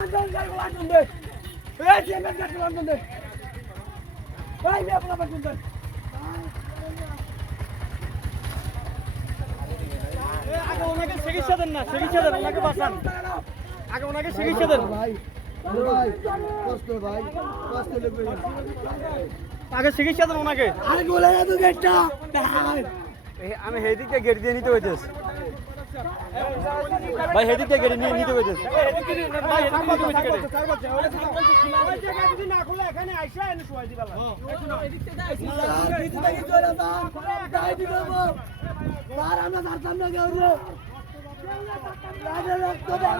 ওনাকে চিকিৎসা দেন না, চিকিৎসা দেন, ওনাকে বাঁচান, আগে ওনাকে চিকিৎসা দেন ভাই, কষ্ট ভাই, কষ্ট লাগবে, আগে চিকিৎসা দেন ওনাকে। আরে গোলা না তো গেটটা, আমি হেদিকে গেট দিয়ে নিতে হইতেছে ভাই, হেদিকে গেট নিয়ে নিতে হইতেছে ভাই, হেদিকে নিতে হইতেছে যদি না খুলে এখানে আইসা এনে শুয়াই দিবা না, এদিকে থেকে চলে যান, তাই দিব আর আমরা জানতাম না কেউ যে রাজা রক্ত দেব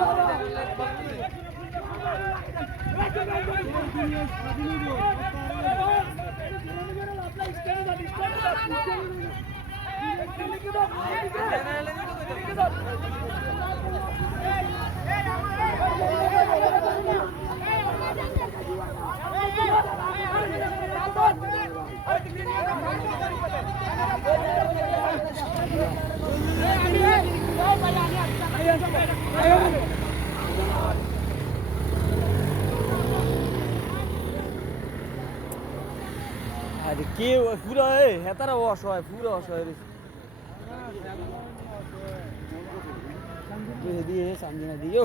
আরে কে পুরো হেতারা অসহায়, পুরো অসহায় দিয়ে সামনে দিও।